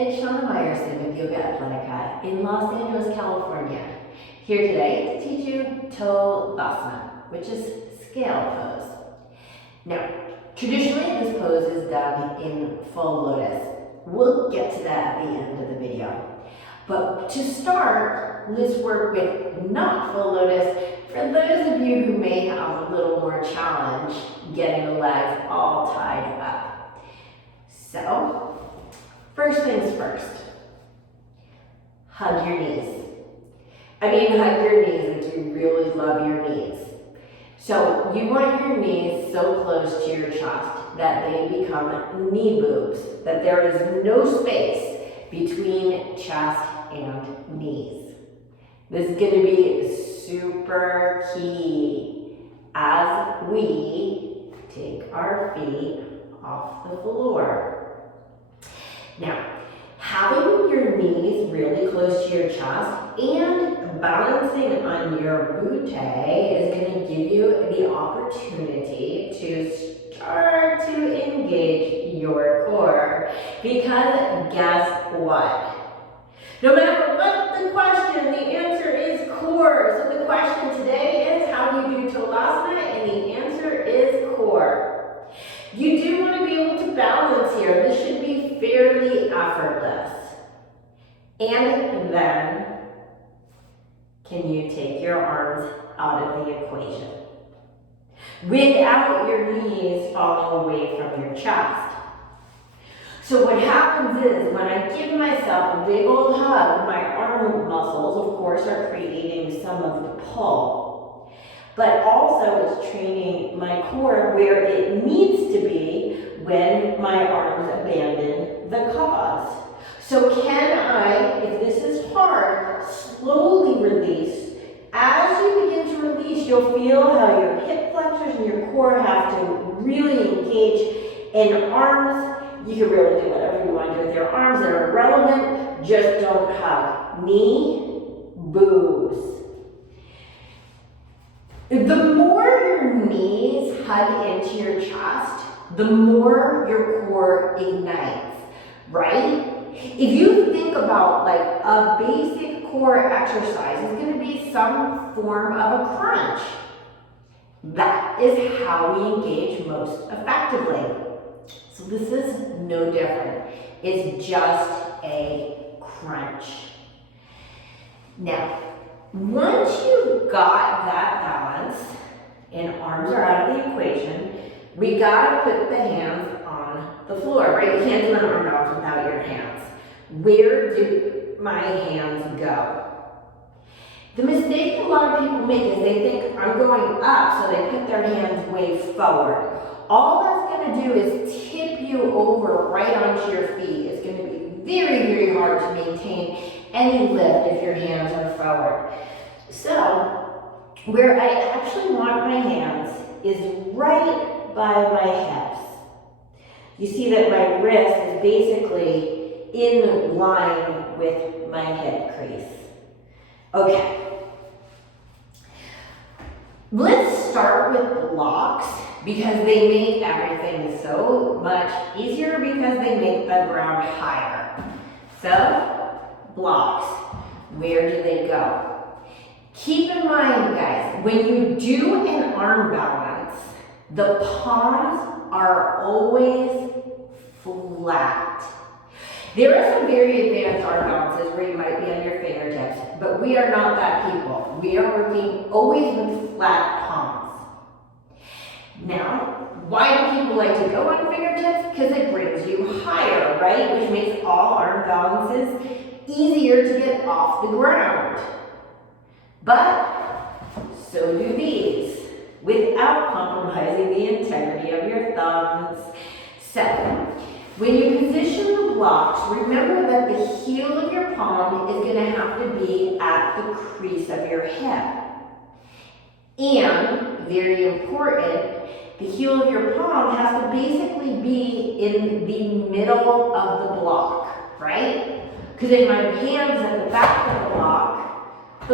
it's Shana Meyerson with YOGAthletica in Los Angeles, California. Here today to teach you Tolasana, which is scale pose. Now, traditionally this pose is done in full lotus. We'll get to that at the end of the video. But to start, let's work with not full lotus for those of you who may have a little more challenge getting the legs all tied up. So, first things first, hug your knees. I mean hug your knees like you really love your knees. So you want your knees so close to your chest that they become knee boobs, that there is no space between chest and knees. This is going to be super key as we take our feet off the floor. Now, having your knees really close to your chest and balancing on your butte is going to give you the opportunity to start to engage your core. Because guess what? No matter what the question, the answer is core. So the question today is, how do you do Tolasana? And the answer is core. You do want to be able to balance here. This should be fairly effortless. And then, can you take your arms out of the equation without your knees falling away from your chest? So what happens is, when I give myself a big old hug, my arm muscles, of course, are creating some of the pull. But also it's training my core where it needs to be when my arms abandon the cause. So can I, if this is hard, slowly release? As you begin to release, you'll feel how your hip flexors and your core have to really engage. In arms, you can really do whatever you want to do with your arms that are relevant, just don't hug. Knee, boobs. The more your knees hug into your chest, the more your core ignites, right? If you think about like a basic core exercise, it's going to be some form of a crunch. That is how we engage most effectively. So this is no different. It's just a crunch. Now, once you've got that balance and arms are out of the equation, we gotta put the hands on the floor, right? You can't do an arm balance without your hands. Where do my hands go? The mistake a lot of people make is they think I'm going up, so they put their hands way forward. All that's going to do is tip you over right onto your feet. It's going to be very, very hard to maintain any lift if your hands are forward. So, where I actually want my hands is right by my hips. You see that my wrist is basically in line with my hip crease. Okay. Let's start with blocks because they make everything so much easier because they make the ground higher. So, blocks, where do they go? Keep in mind, guys, when you do an arm balance, the palms are always flat. There are some very advanced arm balances where you might be on your fingertips, but we are not that people. We are working always with flat palms. Now, why do people like to go on fingertips? Because it brings you higher, right? Which makes all arm balances easier to get off the ground. But so do these, without compromising the integrity of your thumbs. So, when you position the blocks, remember that the heel of your palm is going to have to be at the crease of your hip. And, very important, the heel of your palm has to basically be in the middle of the block, right? Because if my hand's at the back of the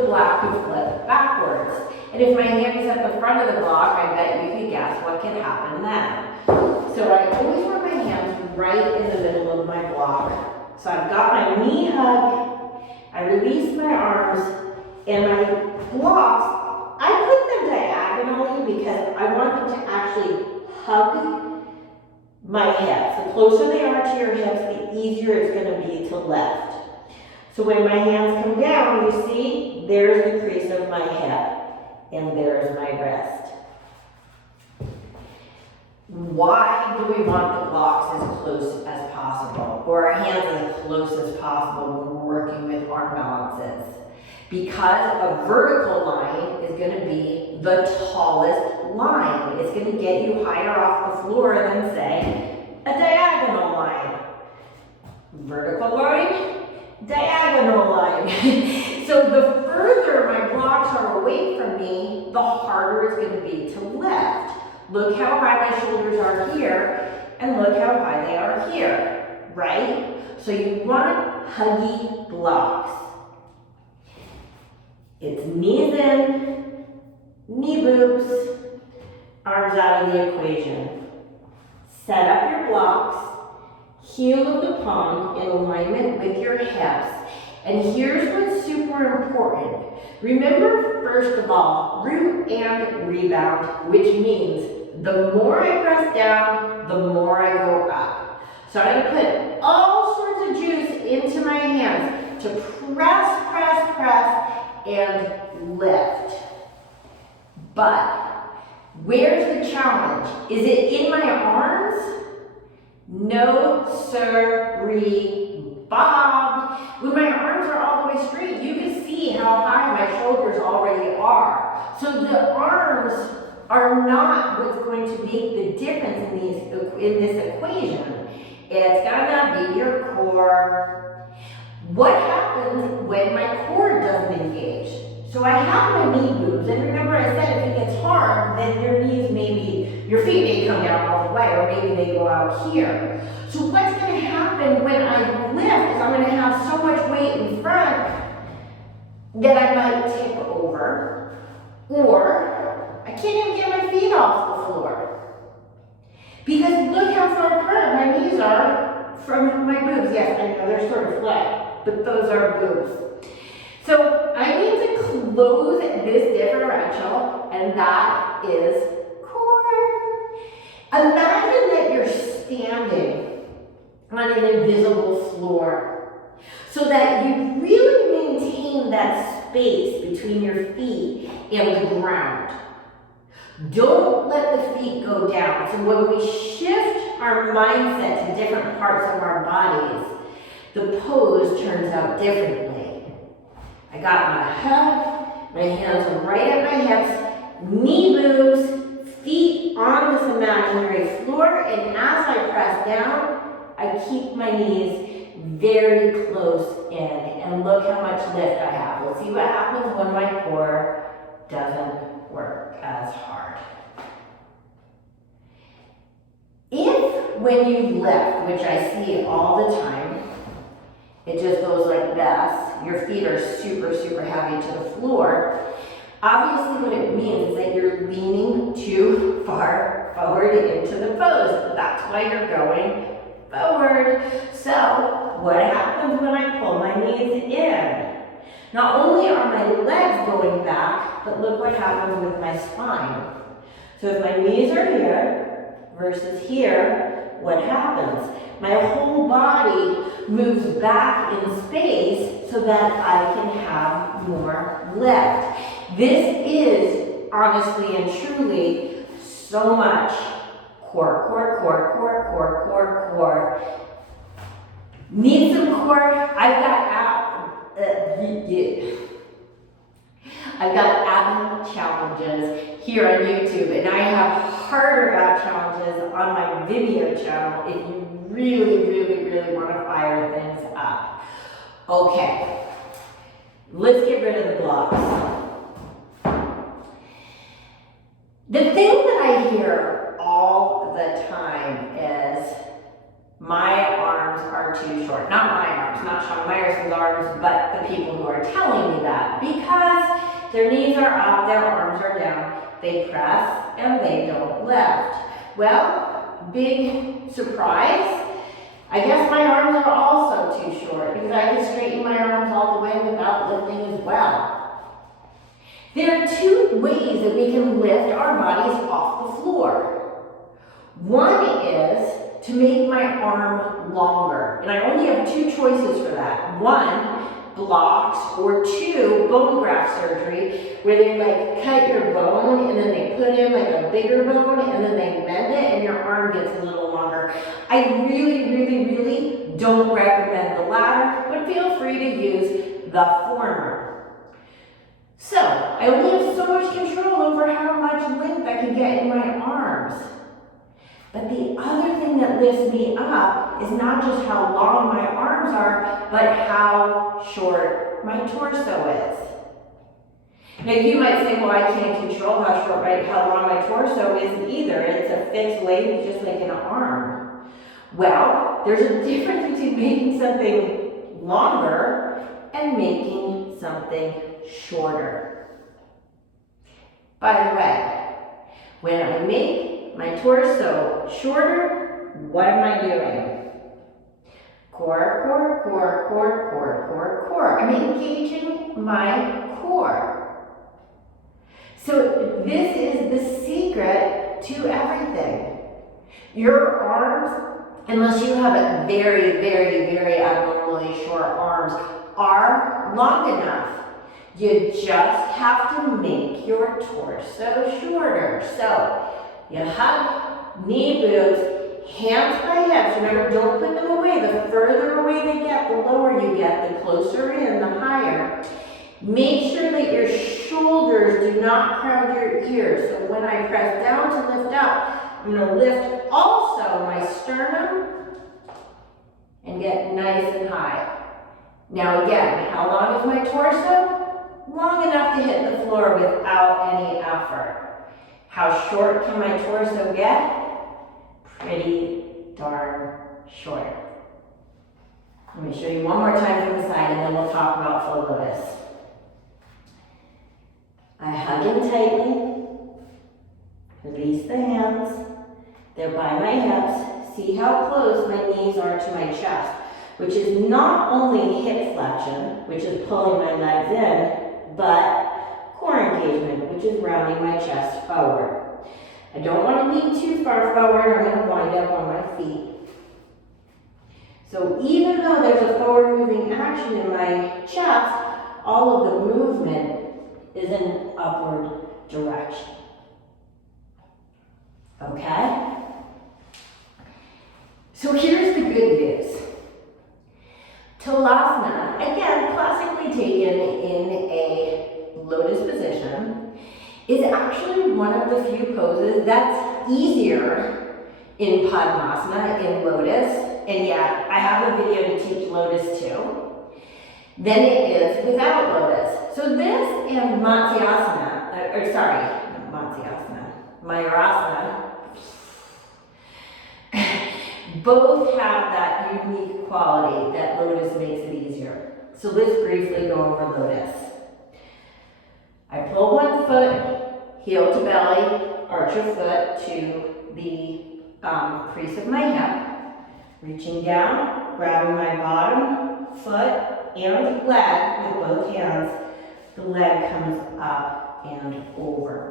block could flip backwards. And if my hand is at the front of the block, I bet you could guess what could happen then. So I always want my hands right in the middle of my block So I've got my knee hug, I release my arms, and my blocks, I put them diagonally because I want them to actually hug my hips. The closer they are to your hips, the easier it's going to be to lift. So when my hands come down, you see, there's the crease of my hip, and there's my wrist. Why do we want the blocks as close as possible, or our hands as close as possible when we're working with arm balances? Because a vertical line is going to be the tallest line. It's going to get you higher off the floor than, say, a diagonal line. Vertical line, diagonal line. So the further my blocks are away from me, the harder it's going to be to lift. Look how high my shoulders are here, and look how high they are here, right? So you want huggy blocks. It's knees in, knee boobs, arms out of the equation. Set up your blocks, heel of the palm in alignment with your hips. And here's what's super important. Remember, first of all, root and rebound, which means the more I press down, the more I go up. So I'm going to put all sorts of juice into my hands to press, press, press, and lift. But where's the challenge? Is it in my arms? No, sirree, Bob. When my arms are all the way straight, you can see how high my shoulders already are. So the arms are not what's going to make the difference in this equation. It's gonna be your core. What happens when my core doesn't engage? So I have my knee boobs, and remember I said if it gets hard, then your knees your feet may come down all the way, or maybe they go out here. So what's gonna happen when I lift is I'm gonna have so much weight in front that I might tip over, or I can't even get my feet off the floor. Because look how far apart my knees are from my boobs. Yes, I know they're sort of flat, but those are boobs. So I need to close this differential, and that is core. Imagine that you're standing on an invisible floor so that you really maintain that space between your feet and the ground. Don't let the feet go down. So when we shift our mindset to different parts of our bodies, the pose turns out differently. I got my hug, my hands are right at my hips, knee boobs, feet on this imaginary floor, and as I press down, I keep my knees very close in, and look how much lift I have. We'll see what happens when my core doesn't work as hard. If when you lift, which I see all the time, it just goes like this, your feet are super, super heavy to the floor, obviously what it means is that you're leaning too far forward into the pose. That's why you're going forward. So what happens when I pull my knees in? Not only are my legs going back, but look what happens with my spine. So if my knees are here versus here, what happens? My whole body moves back in space so that I can have more lift. This is honestly and truly so much core, core, core, core, core, core, core. Need some core? I've got ab challenges here on YouTube, and I have harder ab challenges on my video channel if you really, really, really want to fire things up. Okay, let's get rid of the blocks. The thing that I hear all the time is, my arms are too short. Not my arms, not Shana Meyerson's arms, but the people who are telling me that, because their knees are up, their arms are down, they press and they don't lift. Well, big surprise, I guess my arms are also too short because I can straighten my arms all the way without lifting as well. There are two ways that we can lift our bodies off the floor. One is to make my arm longer, and I only have two choices for that. One, blocks, or two, bone graft surgery, where they like cut your bone and then they put in like a bigger bone and then they mend it and your arm gets a little longer. I really don't recommend the latter, but feel free to use the former. So, I only have so much control over how much length I can get in my arms. But the other thing that lifts me up is not just how long my arms are, but how short my torso is. Now you might say, well, I can't control how long my torso is either. It's a fixed length just like an arm. Well, there's a difference between making something longer and making something shorter. By the way, when I make my torso shorter, what am I doing? Core, core, core, core, core, core, core. I'm engaging my core. So this is the secret to everything. Your arms, unless you have a very abnormally short arms, are long enough. You just have to make your torso shorter. So you hug, knee boobs, hands by hips. Remember, don't put them away. The further away they get, the lower you get. The closer in, the higher. Make sure that your shoulders do not crowd your ears. So when I press down to lift up, I'm going to lift also my sternum and get nice and high. Now again, how long is my torso? Long enough to hit the floor without any effort. How short can my torso get? Pretty darn short. Let me show you one more time from the side and then we'll talk about full lotus. I hug in tightly, release the hands, they're by my hips. See how close my knees are to my chest, which is not only hip flexion, which is pulling my legs in, but core engagement, which is rounding my chest forward. I don't want to be too far forward, I'm going to wind up on my feet. So even though there's a forward moving action in my chest, all of the movement is in upward direction. Okay? So here's the good news. Tolasana, again, classically taken in a lotus position, is actually one of the few poses that's easier in Padmasana, in lotus, and yeah, I have a video to teach lotus too, than it is without lotus. So this and Mayurasana, both have that unique quality that lotus makes it easier. So let's briefly go over lotus. I pull one foot, heel to belly, arch a foot to the crease of my hip, reaching down, grabbing my bottom foot and leg with both hands. The leg comes up and over.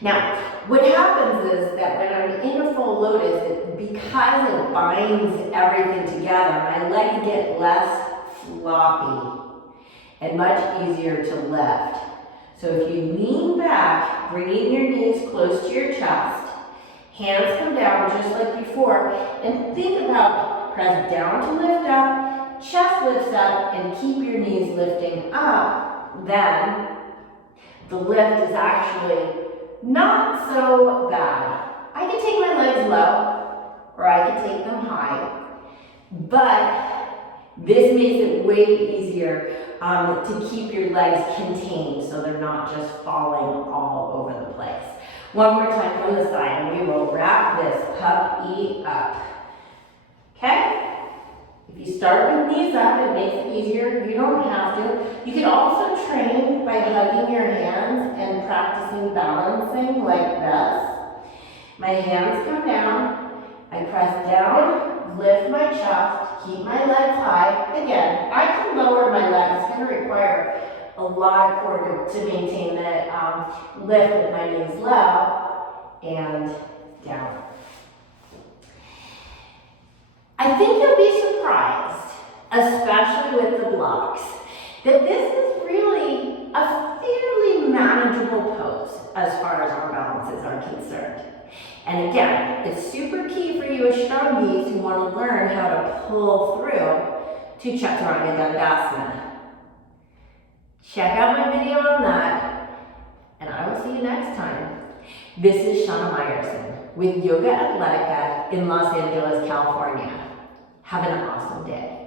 Now, what happens is that when I'm in a full lotus, because it binds everything together, my legs get less floppy and much easier to lift. So if you lean back, bringing your knees close to your chest, hands come down just like before, and think about press down to lift up, chest lifts up, and keep your knees lifting up, then the lift is actually not so bad. I can take my legs low, or I can take them high, but this makes it way easier to keep your legs contained so they're not just falling all over the place. One more time from the side, and we will wrap this puppy up. Okay? If you start with knees up, it makes it easier. You don't have to. You can also train by hugging your hands and practicing balancing like this. My hands come down. I press down, lift my chest, keep my legs high. Again, I can lower my legs. It's going to require a lot of core to maintain the lift with my knees low and down. I think you'll be surprised, especially with the blocks, that this is really a fairly manageable pose as far as our balances are concerned. And again, it's super key for you Ashtangis who want to learn how to pull through to Chaturanga Dandasana. Check out my video on that, and I will see you next time. This is Shana Meyerson with YOGAthletica in Los Angeles, California. Have an awesome day.